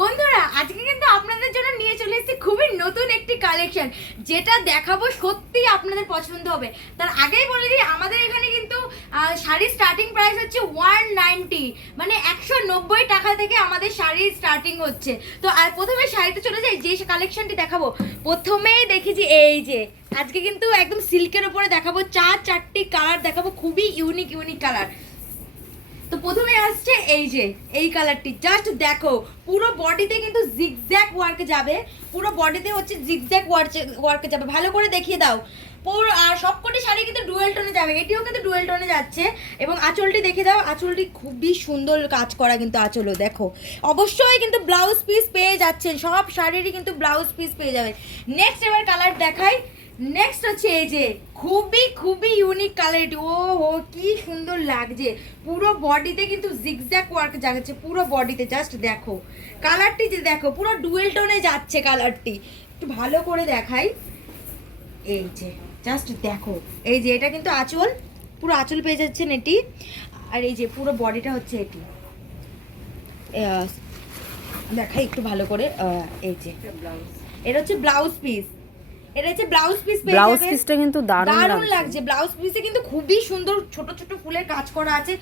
বন্ধুরা আজকে কিন্তু আপনাদের জন্য নিয়ে চলে এসেছি খুবই নতুন একটি কালেকশন, যেটা দেখাবো সত্যি আপনাদের পছন্দ হবে। তার আগেই বলে দিই, আমাদের এখানে কিন্তু শাড়ির স্টার্টিং প্রাইস হচ্ছে 190, মানে 190 টাকা থেকে আমাদের শাড়ির স্টার্টিং হচ্ছে। তো আর প্রথমে শাড়িতে চলে যাই, যে কালেকশনটি দেখাবো প্রথমেই দেখেছি এই যে আজকে কিন্তু একদম সিল্কের উপরে দেখাবো, চারটি কালার দেখাবো, খুবই ইউনিক কালার। তো প্রথমে আসছে এই যে এই কালারটি, জাস্ট দেখো পুরো বডিতে কিন্তু জিগজ্যাগ ওয়ার্কে যাবে, পুরো বডিতে হচ্ছে জিগজ্যাগ ওয়ার্কে যাবে। ভালো করে দেখিয়ে দাও। পুরো আর সবকটি শাড়ি কিন্তু ডুয়েল টোনে যাবে, এটিও কিন্তু ডুয়েল টোনে যাচ্ছে। এবং আঁচলটি দেখে দাও, আঁচলটি খুবই সুন্দর কাজ করা, কিন্তু আঁচলও দেখো। অবশ্যই কিন্তু ব্লাউজ পিস পেয়ে যাচ্ছেন, সব শাড়িরই কিন্তু ব্লাউজ পিস পেয়ে যাবে। নেক্সট এবার কালার দেখাই। নেক্সট হচ্ছে এই যে খুবই ইউনিক কালার এটি। ও হো কি সুন্দর লাগছে, পুরো বডিতে কিন্তু জিগজ্যাগ ওয়ার্ক যাচ্ছে পুরো বডিতে। জাস্ট দেখো কালারটি, যে দেখো পুরো ডুয়েল টোনে যাচ্ছে কালারটি। একটু ভালো করে দেখাই, এই যে জাস্ট দেখো, এই যে এটা কিন্তু আঁচল, পুরো আঁচল পেয়ে যাচ্ছেন এটি। আর এই যে পুরো বডিটা হচ্ছে এটি, দেখাই একটু ভালো করে। এই যে এটা হচ্ছে ব্লাউজ পিস, এটা হচ্ছে ব্লাউজ পিস। ব্লাউজ পিসটা কিন্তু দারুণ লাগছে। ব্লাউজ পিসে কিন্তু খুবই সুন্দর ছোট ছোট ফুলের কাজ করা আছে,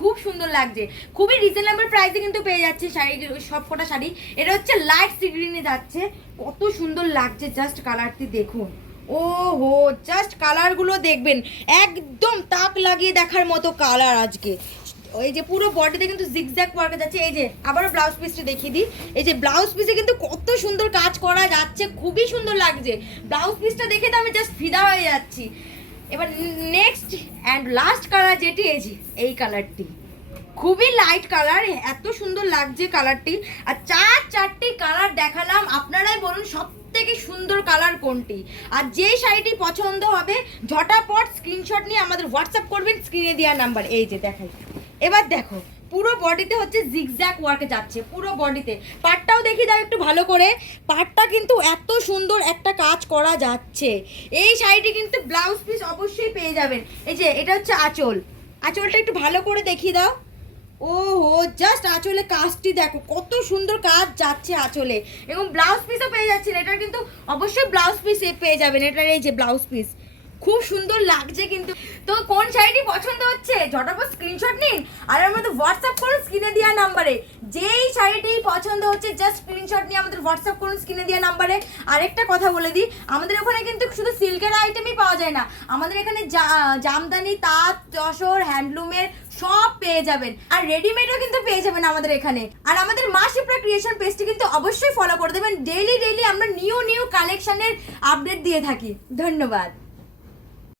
খুব সুন্দর লাগছে। খুবই রিজনেবল প্রাইসে কিন্তু পেয়ে যাচ্ছে শাড়ি, সবকটা শাড়ি। এটা হচ্ছে লাইট সি গ্রিনে যাচ্ছে, কত সুন্দর লাগছে। জাস্ট কালারটি দেখুন, ও হো জাস্ট কালারগুলো দেখবেন, একদম তাক লাগিয়ে দেখার মতো কালার আজকে। এই যে পুরো বডিতে কিন্তু জিগজ্যাগ ওয়ার্ক যাচ্ছে। এই যে আবারও ব্লাউজ পিসটা দেখিয়ে দিই, এই যে ব্লাউজ পিসে কিন্তু কত সুন্দর কাজ করা যাচ্ছে, খুবই সুন্দর লাগছে। ব্লাউজ পিসটা দেখে তো আমি জাস্ট ফিদা হয়ে যাচ্ছি। এবার নেক্সট অ্যান্ড লাস্ট কালার যেটি, এই যে এই কালারটি খুবই লাইট কালার, এত সুন্দর লাগছে কালারটি। আর চারটি কালার দেখালাম, আপনারাই বলুন সব থেকে সুন্দর কালার কোনটি। আর যে শাড়িটি পছন্দ হবে ঝটাপট স্ক্রিনশট নিয়ে আমাদের হোয়াটসঅ্যাপ করবেন স্ক্রিনে দেওয়া নাম্বার। এই যে দেখাই, এবার দেখো পুরো বডিতে হচ্ছে জিগজ্যাগ ওয়ার্কে যাচ্ছে, পুরো বডিতে। পাটটাও দেখি দাও একটু ভালো করে, পাটটা কিন্তু এত সুন্দর একটা কাজ করা যাচ্ছে। এই শাড়িটি কিন্তু ব্লাউজ পিস অবশ্যই পেয়ে যাবেন। এই যে এটা হচ্ছে আঁচল, আঁচলটা একটু ভালো করে দেখিয়ে দাও। ও হো জাস্ট আঁচলে কাজটি দেখো, কত সুন্দর কাজ যাচ্ছে আঁচলে। এবং ব্লাউজ পিসও পেয়ে যাচ্ছেন, এটার কিন্তু অবশ্যই ব্লাউজ পিস পেয়ে যাবেন। এটার এই যে ব্লাউজ পিস খুব সুন্দর লাগছে কিন্তু। তো কোন শাড়িটি পছন্দ হচ্ছে ঝটাপট স্ক্রিনশট নিন আর আমাদের হোয়াটসঅ্যাপ করুন স্ক্রিনে দেওয়া নাম্বারে। যেই শাড়িটি পছন্দ হচ্ছে জাস্ট স্ক্রিনশট নিয়ে আমাদের হোয়াটসঅ্যাপ করুন স্ক্রিনে দেওয়া নাম্বারে। আরেকটা কথা বলে দিই, আমাদের ওখানে কিন্তু শুধু সিল্কের আইটেমই পাওয়া যায় না, আমাদের এখানে জামদানি, তাঁত, তসর, হ্যান্ডলুমের সব পেয়ে যাবেন। আর রেডিমেডও কিন্তু পেয়ে যাবেন আমাদের এখানে। আর আমাদের মা শিপ্রা ক্রিয়েশন পেজটি কিন্তু অবশ্যই ফলো করে দেবেন। ডেইলি আমরা নিউ কালেকশনের আপডেট দিয়ে থাকি। ধন্যবাদ।